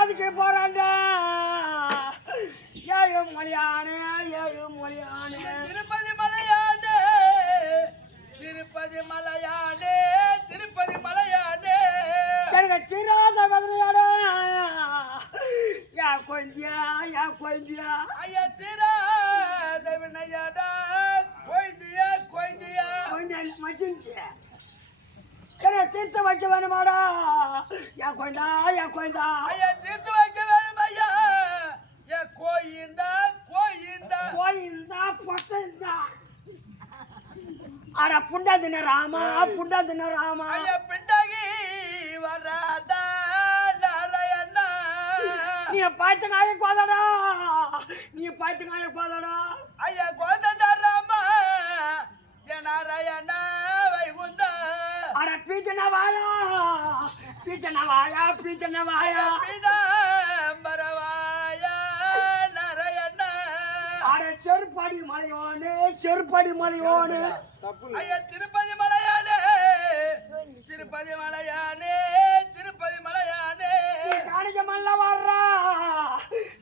மதிக்க போறாண்டா ஏழு மொழியானே திருப்பதி மலையானே திருப்பதி மலையானே திருப்பதி மலையானே எனக்கு சிராத மதுரையாடா யா கொஞ்சியா ஐயா திராத வினையாடா கொய்தியா மச்சிருச்சு என்ன தீர்த்து வைக்க வேணுமாடா யா கொய்ந்தா ஐயா தீர்த்து வைக்க வேணும் ஐயா ஏ கோயிந்தா பொட்டா அட புண்டா தின ராமா ஐயா பிண்டாகி வராதா நாராயணா நீ பாய்ச்சங்காய கோதடா ஐயா கோதண்டா ராமா ஏ நாராயணா வைகுந்தா அட பீச்சன வாயா பீடாம்பரவாயா நாராயணா அட செருப்படி மலையோனே ஐயா திருப்பதி மலையானே சாணிக்கு மல்ல வர்றா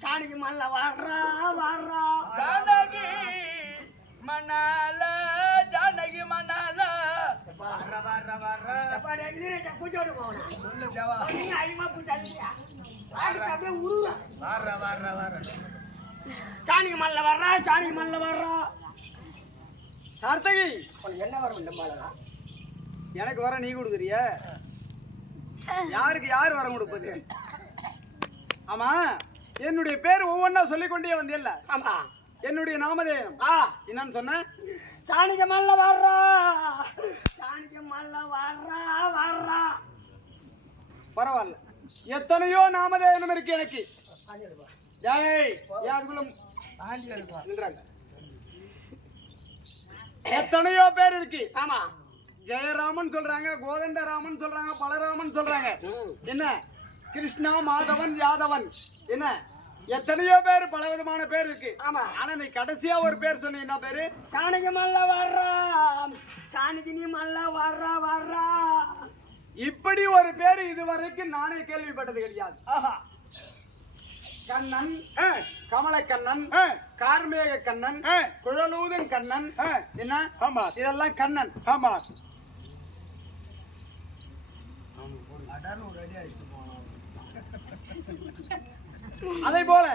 ஜானகி மணால பூச்சோடு போகணும் அதிகமா பூச்சாலியா அப்படியே உருவா சாணிக்கு மல்ல வர்றா சார்த்தகி என்ன வரும் இந்த மாலலாம் எனக்கு வர நீ கொடுக்குறிய யாருக்கு யார் வரம் கொடுப்பது? ஆமா, என்னுடைய பேர் ஒவ்வொன்றா சொல்லிக்கொண்டே வந்தியல்ல. ஆமா, என்னுடைய நாமதேயம் என்னன்னு சொன்ன? சாணிக்கு மல்ல வர்றா பரவாயில்ல, எத்தனையோ நாமதேயம் இருக்கு எனக்கு. எத்தனையோ பேர் இருக்கு. ஆமா, ஜெயராமன் சொல்றாங்க, கோதண்டராமன் சொல்றாங்க, பலராமன் சொல்றாங்க. என்ன கிருஷ்ணா, மாதவன், யாதவன், என்ன எத்தனையோ பேர், பல விதமான பேர் இருக்கு. ஆமா, ஆனா நீ கடைசியா ஒரு பேர் சொன்ன, என்ன பேரு? சாணிக்கு மல்ல வர்றா, சாணிக்கு நீ மல்ல வர்றா. இப்படி ஒரு பேர் இதுவரைக்கும் நானே கேள்விப்பட்டது கிடையாது. கண்ணன், கமலக்கண்ணன், கார்மேக கண்ணன், குழலூதன் கண்ணன், என்ன? ஆமா, இதெல்லாம் கண்ணன். ஆமா, அதை போல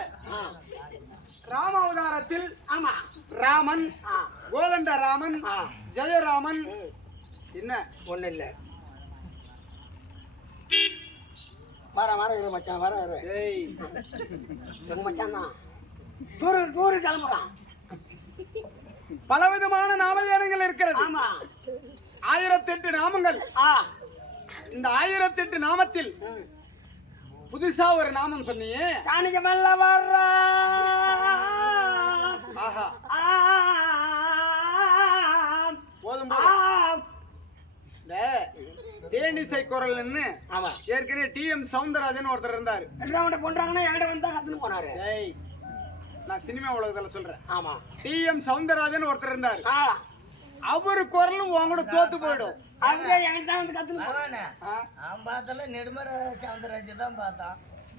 ராமாவதாரத்தில் ஆமா ராமன், கோதண்ட ராமன், ஜெயராமன், என்ன ஒண்ணு இல்ல. வர இரு மச்சான், வர மச்சான் தான் டூரு கிளம்புறான். பலவிதமான நாமதேயங்கள் இருக்கிறது. ஆமா, 1008 நாமங்கள். இந்த 1008 நாமத்தில் புதுசா ஒரு நாமம் சொன்னியே, சாணிக்கு மல்ல வர்றா. ஆஹா, போதும் தேனிசை குரல். ஆமா, ஏற்கனவே டிஎம் சவுந்தரராஜன் ஒருத்தர் இருந்தாரு. பண்றாங்கன்னா என்கிட்ட வந்தா கத்துன்னு போனாரு. நான் சினிமா உலகத்துல சொல்றேன். ஆமா, டிஎம் சவுந்தரராஜன் ஒருத்தர் இருந்தாரு. அவரு குரலும் உங்களோட தோத்து போயிடும். அவங்க என்கிட்ட தான் வந்து கத்துன்னு போனானே. அவன் பார்த்தால நெடுமட சவுந்தரராஜன் தான் பார்த்தான்.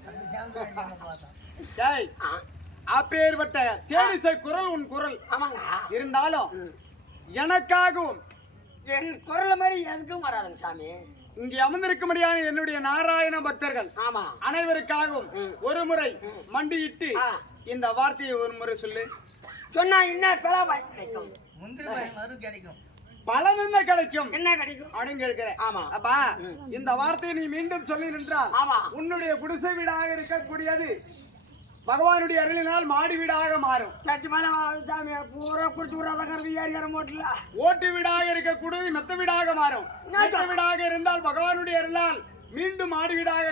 அந்த சவுந்தரராஜன் பார்த்தான். டேய், அப்பேர்பட்ட தேனிசை குரல் உன் குரல். ஆமாங்க, இருந்தாலும் எனக்காகவும் என் குரல் மாதிரி எதுக்கும் வராதுங்க சாமி. இங்கே அமர்ந்திருக்க முடியாத என்னுடைய நாராயண பக்தர்கள் ஆமா அனைவருக்காகவும் ஒரு முறை மண்டியிட்டு இந்த வார்த்தையை ஒரு முறை சொல்லு. சொன்னா என்ன பெறாபாய் கிடைக்கும், கிடைக்கும், பலன் என்ன கிடைக்கும், என்ன கிடைக்கும் அப்படின்னு கேட்கிறேன். ஆமா, அப்பா இந்த வார்த்தையை நீ மீண்டும் சொல்லி நின்றால் ஆமா உன்னுடைய குடிசை வீடாக இருக்கக்கூடியது பகவானுடைய அருளினால் மாடி வீடாக மாறும். சச்சி மேல சாமி பூரா குடிச்சு விடாதங்கிறது ஏறி மோட்டல ஓட்டு வீடாக இருக்கக்கூடியது மெத்த வீடாக மாறும். மெத்த வீடாக இருந்தால் பகவானுடைய அருளால் மீண்டும் மாடி வீடாக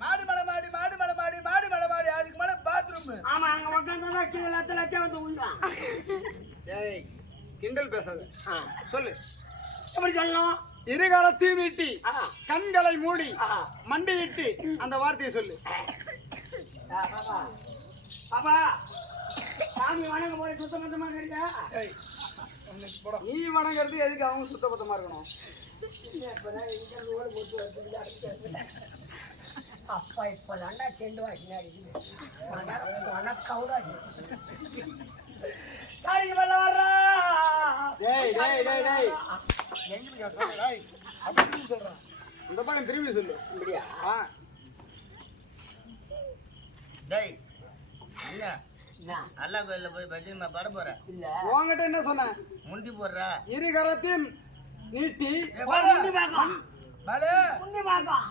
மாடி மலை மாடி மாடி மலை மாடி மாடி மலை மாடி அதுக்கு மேல பாத்ரூம். ஆமா, அங்க உட்கார்ந்தா கீழே லட்சம் வந்து உயிரான். ஏய், கிண்டல் பேசாத, சொல்லு. எப்படி சொல்லணும்? இருகரத்தையும் நீட்டி கண்களை மூடி மண்டியிட்டு அந்த வார்த்தையை சொல்லு. பாப்பா சாமி வணங்க போய் சுத்தபத்தமா இருக்கா? நீ வணங்குறது எதுக்கு அவங்க சுத்தபத்தமா இருக்கணும்? அப்பா இப்பதான்டா செண்டு வாசினா அடிக்குது உனக்கவுடா சாரிக்கு மேல வர்றா டேய் டேய் டேய் டேய் எங்களுக்கு டேய் அப்படி சொல்றேன் இந்த பக்கம் திரும்பி சொல்லு இப்படியா டேய் என்ன என்ன அல்லா கோயில்ல போய் பஜனை பாட போற இல்ல உன்கிட்ட என்ன சொன்னேன் முண்டி போடுற இரு கரத்தையும் நீட்டி முண்டி பாக்கம் முண்டி பாக்கம்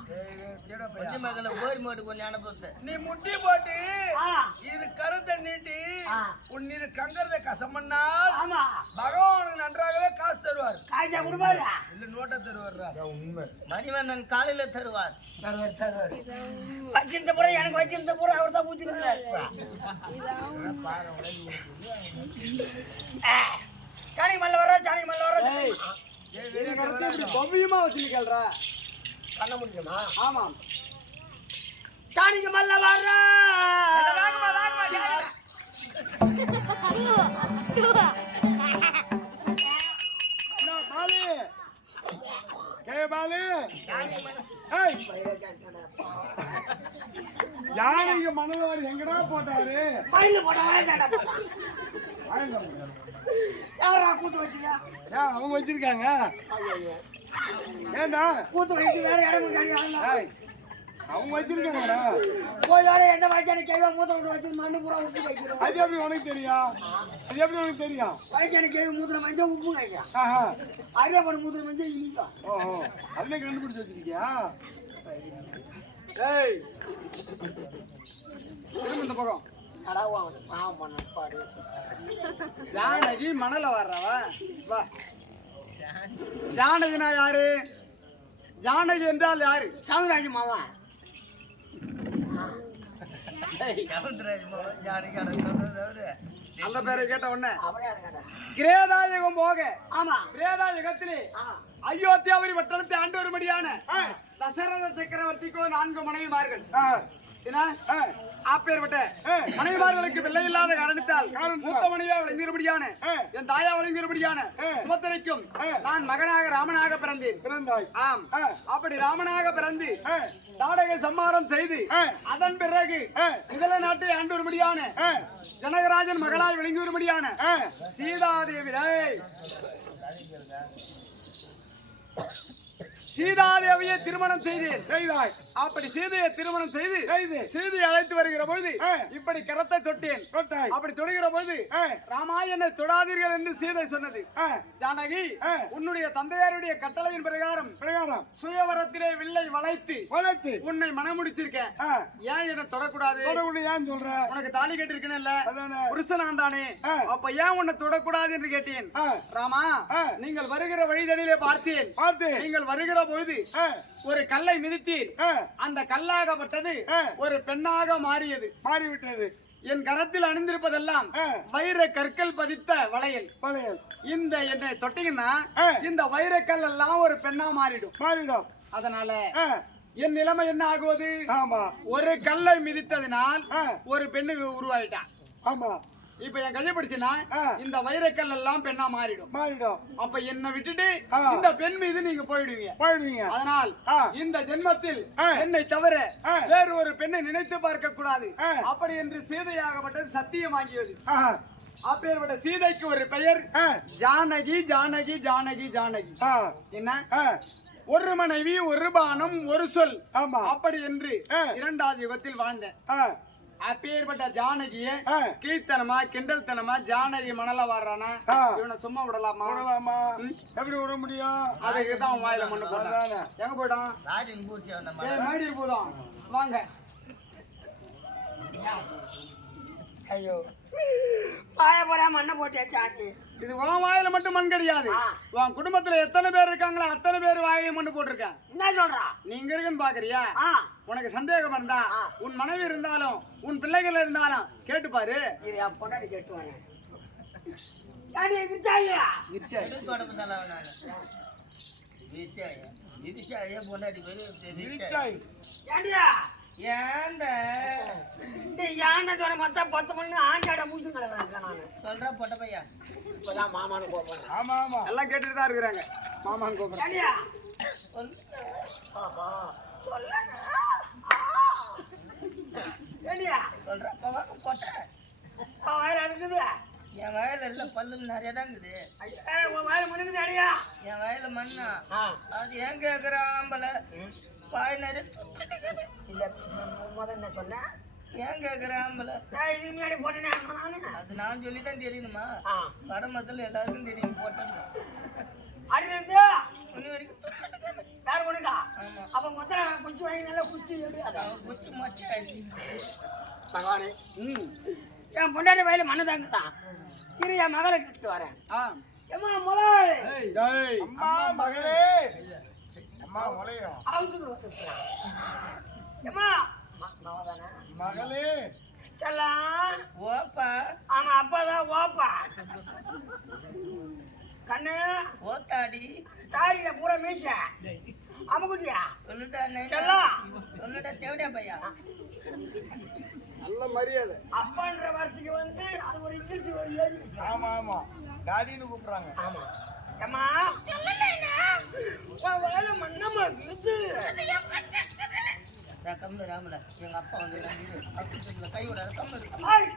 முண்டி மகள கோரி மாட்டு கொஞ்சம் அனுப்புறது நீ முட்டி போட்டு ஆ இரு கருத்தை நீட்டி ஆ. உன் இரு கங்கரத்தை கசமன்னால் ஆமா பகவானுக்கு நன்றாகவே காசு தருவார் காய்ச்சா கொடுப்பாரு இல்ல நோட்டை தருவார் உண்மை மணிவண்ணன் காலையில தருவார் வச்சிருந்த பூரா எனக்கு வச்சிருந்த பூரா அவர் தான் பூச்சிருக்கிறார் சாணி மல்ல வர்றா சாணி மல்ல வர்றா ஏய் இரு கரத்தை இப்படி பவ்யமா வச்சிருக்கல்றா பண்ண முடியுமா ஆமாம் சாணிக்கு மல்ல வர்றா பாலு ஏய் பாலு ஏய் யானைக்கு மணல்வாரி எங்கடா போட்டாரு மயில போட்ட வாய்ந்தாண்டா போட்டா வாயில போட்டாரு. யாரா கூட்டு வச்சுக்க ஏன் அவங்க வச்சிருக்காங்க ஏண்டா கூத்து வச்சு வேற இடம் கிடையாது ஏய் அவங்க வச்சிருக்காங்கடா போயோட எந்த வயசான கேவா மூத்த விட்டு வச்சு மண்ணு பூரா உப்பு வைக்கிறோம் அது எப்படி உனக்கு தெரியும் அது எப்படி உனக்கு தெரியும் வயசான கேவி மூத்திர மஞ்சள் உப்பு வைக்க ஆஹா அரியா பண்ண மூத்திர மஞ்சள் இனிக்கும் ஓஹோ அதுல கண்டுபிடிச்சு வச்சிருக்கியா ஏய் திரும்ப இந்த பக்கம் அடாவாங்க பாவம் பண்ண பாடு ஜானகி மணல வர்றவா வா ஜானகினா யாரு ஜானகி என்றால் யாரு சாமிராஜ் மாவா கவுண்டராஜ் மகன் ஜானகி அடங்கு அந்த பேரை கேட்ட உடனே அப்படியே இருக்காடா கிரேதாயுகம் போக ஆமா கிரேதாயுகத்திலே ஆ அயோத்தியாவிரி வட்டத்தை ஆண்டு வரும்படியான தசரத சக்கரவர்த்திக்கோ 4 மனைவிமார்கள் என்ன அப்பேற்பட்ட மனைவிமார்களுக்கு பிள்ளை இல்லாத காரணத்தால் மூத்த மனைவியா விளங்குகிறபடியான என் தாயா விளங்குகிறபடியான சுமத்திரைக்கும் நான் மகனாக ராமனாக பிறந்தேன் ஆம் அப்படி ராமனாக பிறந்து தாடகை சம்மாரம் செய்து அதன் பிறகு முதல நாட்டை ஆண்டு வரும்படியான ஜனகராஜன் மகளாய் விளங்கி வரும்படியான சீதாதேவி சீதாதேவியை திருமணம் செய்தாய் அப்படி சீதையை திருமணம் செய்து சீதையை அழைத்து வருகிற பொழுது இப்படி கரத்தை தொட்டேன் அப்படி தொடுகிற பொழுது ராமா என்னை தொடாதீர்கள் என்று சீதை சொன்னது ஜானகி உன்னுடைய தந்தையாருடைய கட்டளையின் பிரகாரம் சுயவரத்திலே வில்லை வளைத்து உன்னை மனமுடிச்சிருக்கேன் ஏன் என்ன தொடக்கூடாது ஏன் சொல்ற உனக்கு தாலி கட்டிருக்கேன்ல புருஷனான் தானே அப்ப ஏன் உன்னை தொடக்கூடாது என்று கேட்டேன் ராமா நீங்கள் வருகிற வழிதடியிலே பார்த்தேன் நீங்கள் வருகிற பொழுது ஒரு கல்லை மிதித்தீர் அந்த கல்லாகப்பட்டது ஒரு பெண்ணாக மாறிவிட்டது என் கரத்தில் அணிந்திருப்பதெல்லாம் வைர கற்கள் பதித்த வளையல் இந்த என்னை தொட்டீங்கன்னா இந்த வைரக்கல் எல்லாம் ஒரு பெண்ணா மாறிடும் அதனால என் நிலைமை என்ன ஆகுவது ஒரு கல்லை மிதித்ததினால் ஒரு பெண்ணு உருவாயிட்டான் இப்ப என் கையை பிடிச்சினா இந்த வைரக்கல் எல்லாம் பெண்ணா மாறிடும் அப்ப என்ன விட்டுட்டு இந்த பெண் மீது நீங்க போயிடுவீங்க அதனால் இந்த ஜென்மத்தில் என்னை தவிர வேறு ஒரு பெண்ணை நினைத்து பார்க்க கூடாது அப்படி என்று சீதையாகப்பட்டது சத்தியம் ஆகியது அப்பேற்பட்ட சீதைக்கு ஒரு பெயர் ஜானகி ஜானகி ஜானகி ஜானகி என்ன ஒரு மனைவி ஒரு பானம் ஒரு சொல் அப்படி என்று 2வது யுகத்தில் வாழ்ந்தேன் அப்பேற்பட்ட ஜானகிய கீழ்த்தனமா கிண்டல்தனமா ஜானகி மணல வர்றானா இவனை சும்மா விடலாமா எப்படி விட முடியும் அதுக்கு தான் வாயில மண்ணு போட்டான் எங்க போயிட்டான் மேடியில் போதும் வாங்க ஐயோ பாய போறா மண்ணை போட்டே சாட்டி இது உன் வாயில மட்டும் மண் கிடையாது உன் குடும்பத்துல எத்தனை பேர் இருக்காங்களோ அத்தனை பேர் வாயிலையும் மண்ணு போட்டிருக்கேன் என்ன சொல்றா நீங்க இருக்குன்னு பாக்குறியா உனக்கு சந்தேகம் இருந்தா உன் மனைவி இருந்தாலும் உன் பிள்ளைகள் இருந்தாலும் கேட்டு பாரு இது என் பொண்டாடி கேட்டுவானே மொத்தம் 10 மணி ஆண்டாட மூச்சு சொல்ற பொட்ட பையா இப்பதான் மாமானு கோபம் ஆமா ஆமா எல்லாம் கேட்டுட்டு தான் இருக்கிறாங்க மாமான் கோபம் சொல்லுங்க வாயில இல்ல பல்லு நிறைய தான் இருக்குது. ஐயா, உன் வாயில மண்ணுக்குது அடியா. என் வாயில மண்ணா ஆ. அது ஏன் கேக்குற ஆம்பளை வாய் நிறைய இல்ல, முதல்ல என்ன சொன்னேன்? ஏன் கேக்குற ஆம்பளை நான் இதுக்கு முன்னாடி போட்டேனே நானு. அது நான் சொல்லிதான் தெரியணுமா ஆ. படமத்துல எல்லாருக்கும் தெரியும் போட்டேன் அடுத்தது இன்னி வரைக்கும் யார் உனக்கா? ஆமா. அப்ப மொத்தம் குச்சி வாங்கி நல்லா குச்சி எடுக்காத. அவன் குச்சி மச்சி ஆயிடுச்சு. பகவானே, என் பொண்டாட்டி வயல மண்ணு தாங்குதான். இரு, என் மகளை கிட்டு வரேன். ஏம்மா முளை அம்மா மகளே அம்மா முளையும் அவுத்துக்கு வந்துருக்கான். ஏம்மா மகதானே மகளே செல்லாம். ஓப்பா ஆமா, அப்பாதான் ஓப்பா. கண்ணு ஓத்தாடி தாடியில பூரா மீச அமுக்குட்டியா சொல்லுடா செல்லம். சொல்லுடா தேவடியா பையா நல்ல மரியாதை. அப்பான்ற வார்த்தைக்கு வந்து அது ஒரு இங்கிலீஷ் ஒரு எழுதி வச்சு. ஆமா ஆமா டாடின்னு கூப்பிடுறாங்க. ஆமா. ஏம்மா உன் வயல மண்ணம்மா இருக்கு. கம்மு ராமல எங்க அப்பா வந்து கை விடாத கம்மு ஐய்